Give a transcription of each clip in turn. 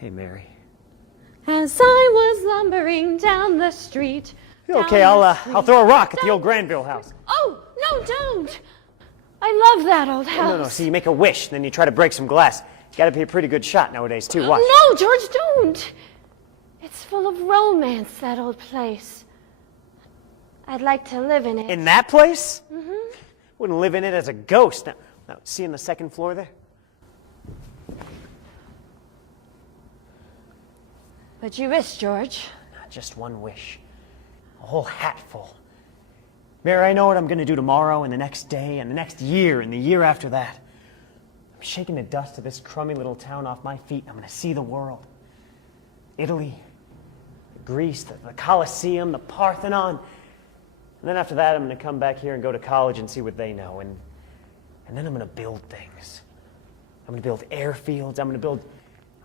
Hey, Mary. As I was lumbering down the street. Okay, I'll throw a rock at the old Granville house. Oh, no, don't. I love that old house. No. See, you make a wish, then you try to break some glass. You gotta be a pretty good shot nowadays, too. Watch. No, George, don't. It's full of romance, that old place. I'd like to live in it. In that place? Mm-hmm. Wouldn't live in it as a ghost. Now, see in the second floor there? But you wish, George. Not just one wish. A whole hatful. Mary, I know what I'm going to do tomorrow and the next day and the next year and the year after that. I'm shaking the dust of this crummy little town off my feet and I'm going to see the world. Italy, Greece, the Colosseum, the Parthenon. And then after that, I'm going to come back here and go to college and see what they know. And then I'm going to build things. I'm going to build airfields. I'm going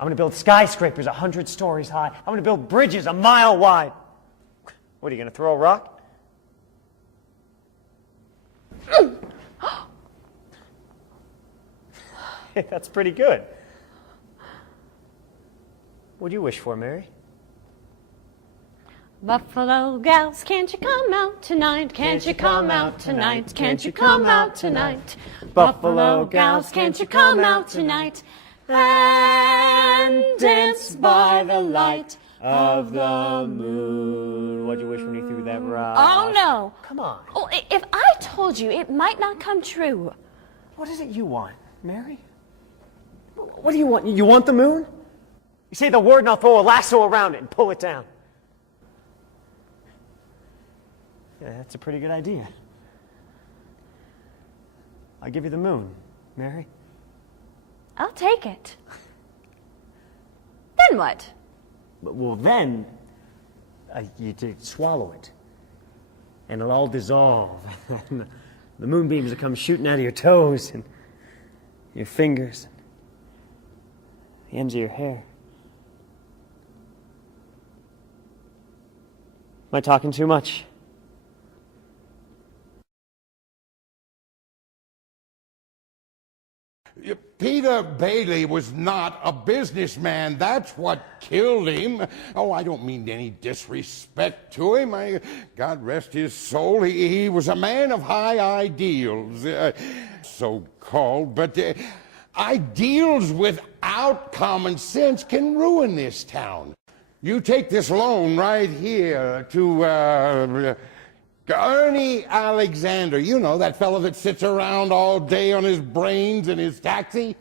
to build skyscrapers 100 stories high. I'm going to build bridges a mile wide. What, are you going to throw a rock? That's pretty good. What do you wish for, Mary? Buffalo gals, can't you come out tonight? Can't you come out tonight? Can't you come out tonight? Buffalo gals, can't you come out tonight? And dance by the light of the moon. What'd you wish when you threw that rock? Oh, no. Come on. Oh, if I told you, it might not come true. What is it you want, Mary? What do you want? You want the moon? You say the word and I'll throw a lasso around it and pull it down. Yeah, that's a pretty good idea. I'll give you the moon, Mary. I'll take it. Then what? Well, then, you swallow it. And it'll all dissolve. And the moonbeams will come shooting out of your toes and your fingers, the ends of your hair. Am I talking too much? Peter Bailey was not a businessman. That's what killed him. Oh, I don't mean any disrespect to him. God rest his soul. He was a man of high ideals, so-called. But ideals without common sense can ruin this town. You take this loan right here to Ernie Alexander, you know, that fellow that sits around all day on his brains and his taxi.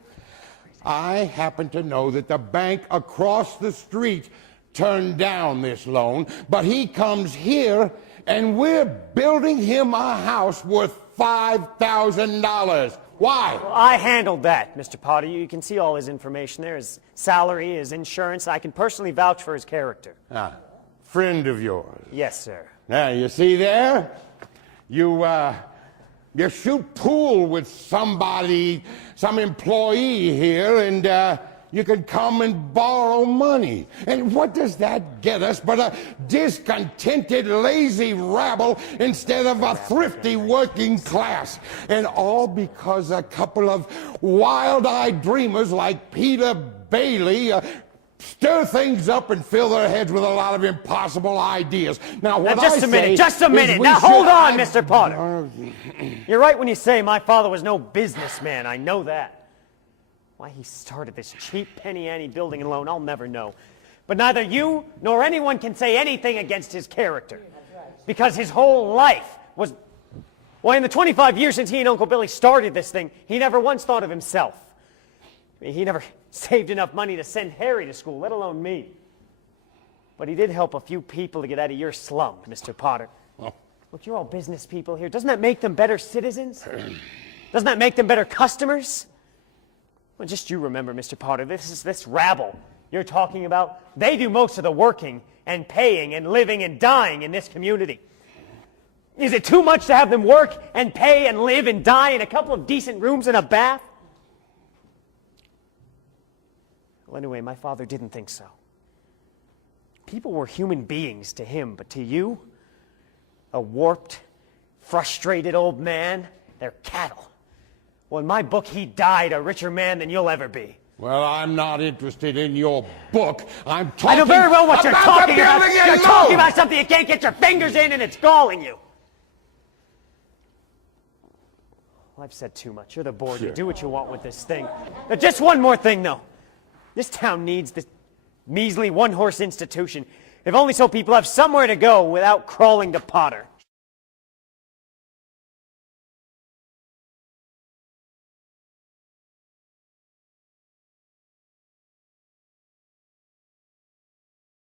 I happen to know that the bank across the street turned down this loan, but he comes here and we're building him a house worth $5,000. Why? Well, I handled that, Mr. Potter. You can see all his information there, his salary, his insurance. I can personally vouch for his character. Ah, friend of yours. Yes, sir. Now, you see there? You shoot pool with somebody, some employee here, and you can come and borrow money. And what does that get us but a discontented, lazy rabble instead of a thrifty working class? And all because a couple of wild-eyed dreamers like Peter Bailey stir things up and fill their heads with a lot of impossible ideas. Now, what just a minute. Now, hold on, Mr. Potter. You're right when you say my father was no businessman. I know that. Why he started this cheap penny ante building and loan, I'll never know. But neither you nor anyone can say anything against his character. Because his whole life was... Well, in the 25 years since he and Uncle Billy started this thing, he never once thought of himself. He never saved enough money to send Harry to school, let alone me. But he did help a few people to get out of your slump, Mr. Potter. Oh. Look, you're all business people here. Doesn't that make them better citizens? Doesn't that make them better customers? Well, just you remember, Mr. Potter, this rabble you're talking about, they do most of the working and paying and living and dying in this community. Is it too much to have them work and pay and live and die in a couple of decent rooms and a bath? Well, anyway, my father didn't think so. People were human beings to him, but to you, a warped, frustrated old man, they're cattle. Well, in my book, he died a richer man than you'll ever be. Well, I'm not interested in your book. I'm talking I know very well what you're about talking the about. building You're alone. talking about something you can't get your fingers in and it's galling you. Well, I've said too much. You're the board. You do what you want with this thing. Now, just one more thing, though. This town needs this measly one-horse institution. If only so people have somewhere to go without crawling to Potter.